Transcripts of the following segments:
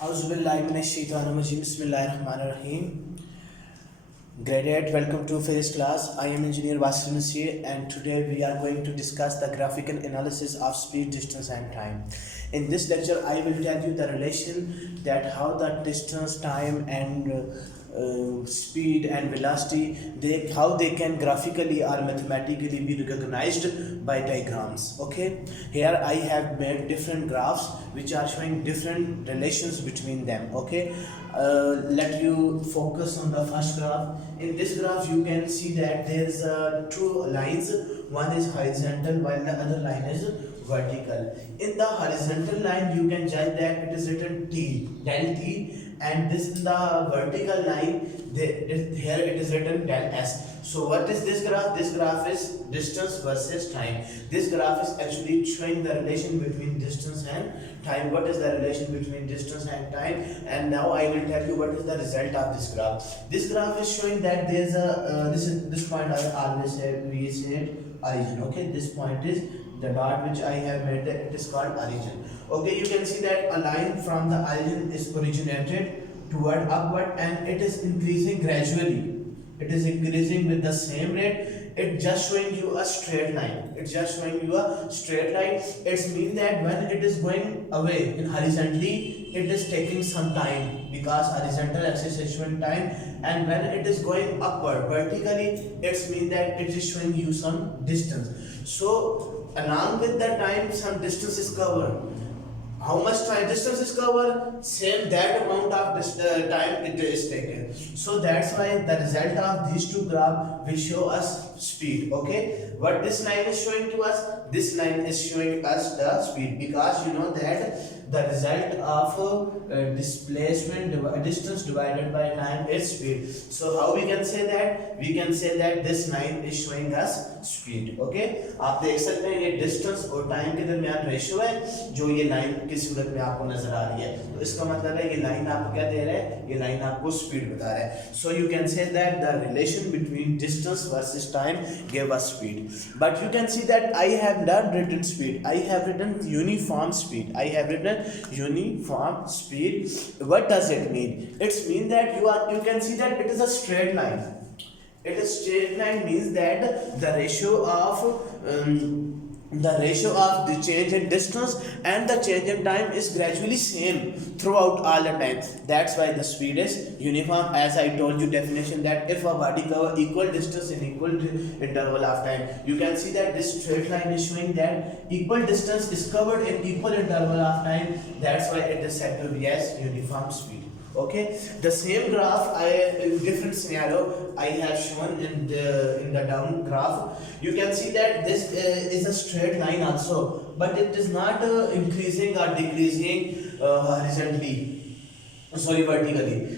Bismillahirrahmanirrahim. Grade 8, welcome to physics class. I am engineer Wasib Naseer, and today we are going to discuss the graphical analysis of speed, distance and time. In this lecture, I will tell you the relation that how the distance, time and speed and velocity, how they can graphically or mathematically be recognized by diagrams. Okay, here I have made different graphs which are showing different relations between them. Okay, let you focus on the first graph. In this graph you can see that there is two lines. One is horizontal while the other line is vertical. In the horizontal line you can judge that it is written t, del t, and this in the vertical line here it is written del s. So what is this graph? This graph is distance versus time. This graph is actually showing the relation between distance and time. What is the relation between distance and time? And now I will tell you what is the result of this graph. This graph is showing that there is a this point I always say we say origin. Okay, this point is the dot which I have made, that it is called origin. Okay, you can see that a line from the origin is originated toward upward and it is increasing gradually. It is increasing with the same rate. It's just showing you a straight line. It's just showing you a straight line. It means that when it is going away in horizontally, it is taking some time because horizontal axis is showing time, and when it is going upward vertically, it means that it is showing you some distance. So along with the time, some distance is covered. How much time distance is covered? Same that amount of time it is taken. So that's why the result of these two graphs will show us speed. Okay, what this line is showing to us? This line is showing us the speed, because you know that the result of displacement distance divided by time is speed. So how we can say that? We can say that this line is showing us speed. Okay, आप देख सकते हैं ये distance और time के दरमियान ratio है जो ये लाइन की सूरत में आपको नजर आ रही है. तो इसका मतलब है ये लाइन आपको क्या दे रहा है? ये लाइन आपको स्पीड बता रहा है. So you can say that the relation between distance versus time gave us speed. But you can see that I have not written speed. I have written uniform speed. I have written uniform speed. What does it mean? It means that you can see that it is a straight line. It is straight line means that the ratio of the change in distance and the change in time is gradually same throughout all the time. That's why the speed is uniform. As I told you definition, that if a body cover equal distance in equal interval of time, you can see that this straight line is showing that equal distance is covered in equal interval of time. That's why it is said to be as uniform speed. Okay, the same graph in different scenario I have shown in the down graph. You can see that this is a straight line also, but it is not increasing or decreasing horizontally. Sorry, vertically.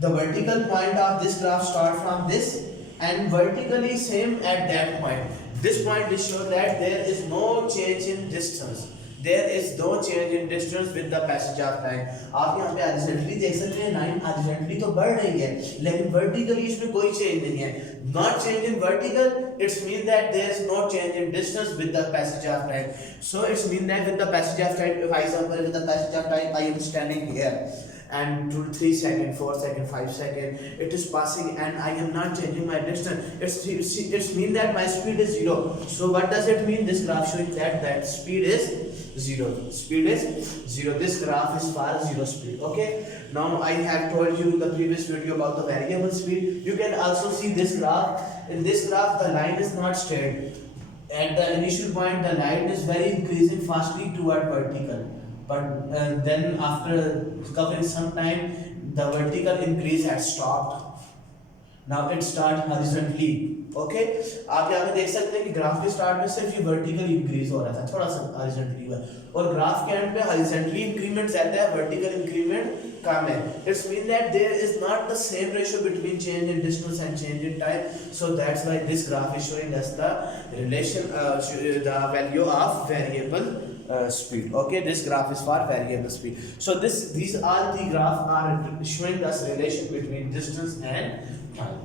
The vertical point of this graph start from this, and vertically same at that point. This point is show that there is no change in distance. There is no change in distance with the passage of time. आप यहाँ पे horizontally देख सकते हैं, line horizontally तो बढ़ रही है, लेकिन vertically इसमें कोई change नहीं है. Not change in vertical, it means that there is no change in distance with the passage of time. So it means that with the passage of time, for example, with the passage of time, I am standing here, and 2, 3 seconds, 4 seconds, 5 seconds, it is passing and I am not changing my distance. It means that my speed is 0. So what does it mean? This graph showing that speed is 0. Speed is 0. This graph is for 0 speed. Okay. Now I have told you in the previous video about the variable speed. You can also see this graph. In this graph, the line is not straight. At the initial point, the line is very increasing fastly toward vertical. But then after covering some time, the vertical increase has stopped. Now it starts horizontally. Okay, आप यहाँ पे देख सकते हैं कि graph के start में सिर्फ ये वर्टिकल इंक्रीज हो रहा था, थोड़ा सा हॉरिजॉन्टली हुआ, और ग्राफ के एंड पे हॉरिजॉन्टली इंक्रीमेंट ज्यादा है, वर्टिकल इंक्रीमेंट कम है. It's mean that there is not the same ratio between change in distance and change in time. So that's why this graph is showing us the relation the value of variable speed. Okay, this graph is for variable speed. So these all the graph are showing us relation between distance and time.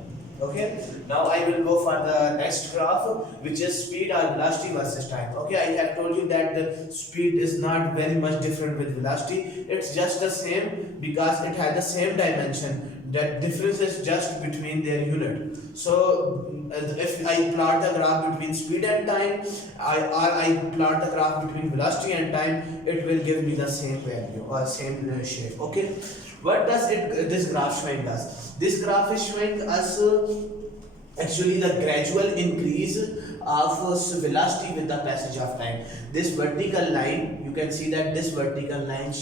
Okay, now I will go for the next graph, which is speed or velocity versus time. Okay, I have told you that the speed is not very much different with velocity. It's just the same because it has the same dimension. The difference is just between their unit. So if I plot the graph between speed and time, I plot the graph between velocity and time, it will give me the same value or same shape. Okay, what does this graph showing us? This graph is showing us actually the gradual increase of velocity with the passage of time. This vertical line, you can see that this vertical line,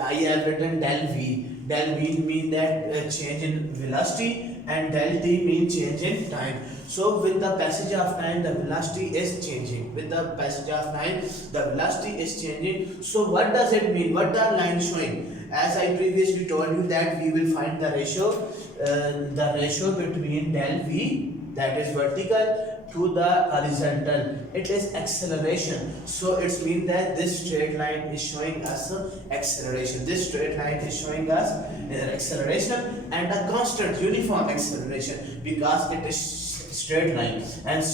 I have written del v. Del v mean that change in velocity, and del t mean change in time. So with the passage of time, the velocity is changing. With the passage of time, the velocity is changing. So what does it mean? What are lines showing? As I previously told you that we will find the ratio between del v, that is vertical, to the horizontal. It is acceleration. So it means that this straight line is showing us acceleration. This straight line is showing us acceleration and a constant uniform acceleration because it is straight line. And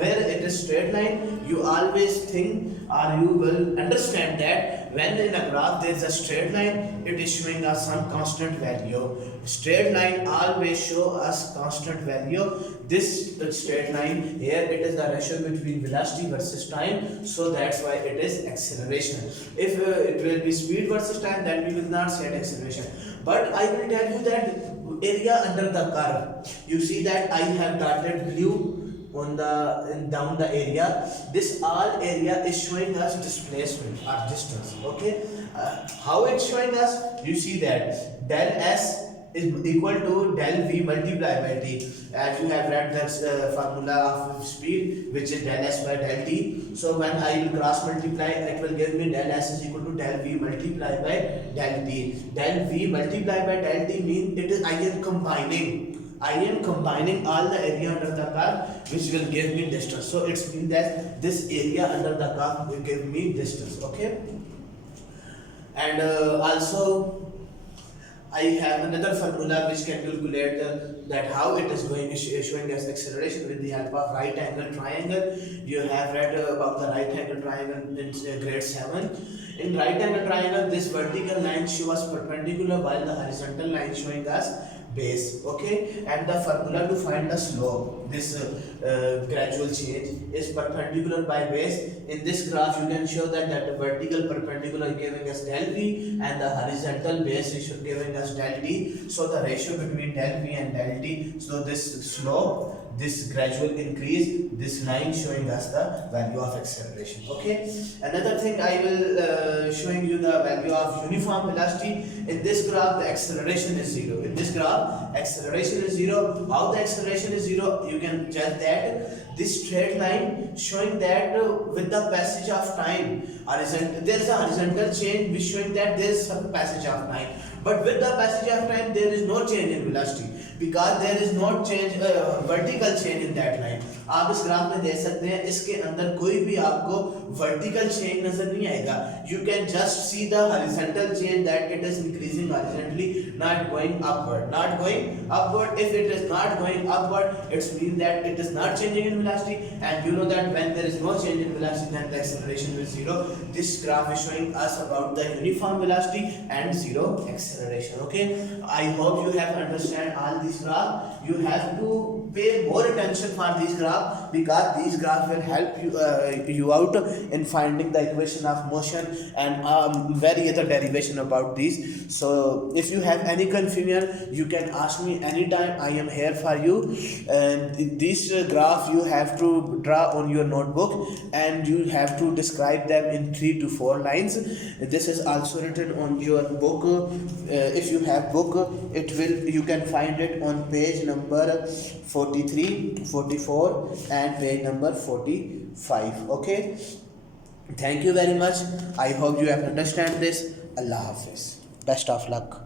where it is straight line, you always think or you will understand that when in a graph there is a straight line, it is showing us some constant value. Straight line always show us constant value. This straight line here, it is the ratio between velocity versus time, so that's why it is acceleration. If it will be speed versus time, then we will not say acceleration. But I will tell you that area under the curve, you see that I have dotted blue on the down the area. This all area is showing us displacement or distance. Okay, how it's showing us? You see that del s is equal to del v multiplied by t. As you have read that formula of speed, which is del s by del t. So when I will cross multiply, it will give me del s is equal to del v multiplied by del t. Del v multiplied by del t means it is I am combining all the area under the curve, which will give me distance. So it means that this area under the curve will give me distance. Okay, and also I have another formula which can calculate that how it is showing us acceleration with the help of right angle triangle. You have read about the right angle triangle in grade 7. In right angle triangle, this vertical line shows us perpendicular while the horizontal line showing us base. Okay, and the formula to find the slope, this gradual change, is perpendicular by base. In this graph you can show that the vertical perpendicular is giving us del v and the horizontal base is giving us del t. So the ratio between del v and del t, so this slope, this gradual increase, this line showing us the value of acceleration. Okay, another thing I will showing you the value of uniform velocity. In this graph the acceleration is 0. In this graph acceleration is 0. How the acceleration is 0? You can judge that this straight line showing that with the passage of time, there is a horizontal change which showing that there is some passage of time, but with the passage of time there is no change in velocity because there is no change vertical change in that line. आप इस graph में देख सकते हैं, इसके अंदर कोई भी आपको vertical change नजर नहीं आएगा. You can just see the horizontal change that it is increasing horizontally, not going upward. Not going upward. If it is not going upward, it means that it is not changing in velocity, and you know that when there is no change in velocity, then the acceleration will 0. This graph is showing us about the uniform velocity and 0 acceleration. Okay, I hope you have understand all these graphs. You have to pay more attention for these graphs because these graphs will help you out in finding the equation of motion and very other derivation about these. So if you have any confusion, you can ask me anytime. I am here for you. And these graphs you have to draw on your notebook and you have to describe them in 3 to 4 lines. This is also written on your book. If you have book, you can find it on page number 43, 44 and page number 45. Okay, thank you very much. I hope you have understand this. Allah Hafiz. Best of luck.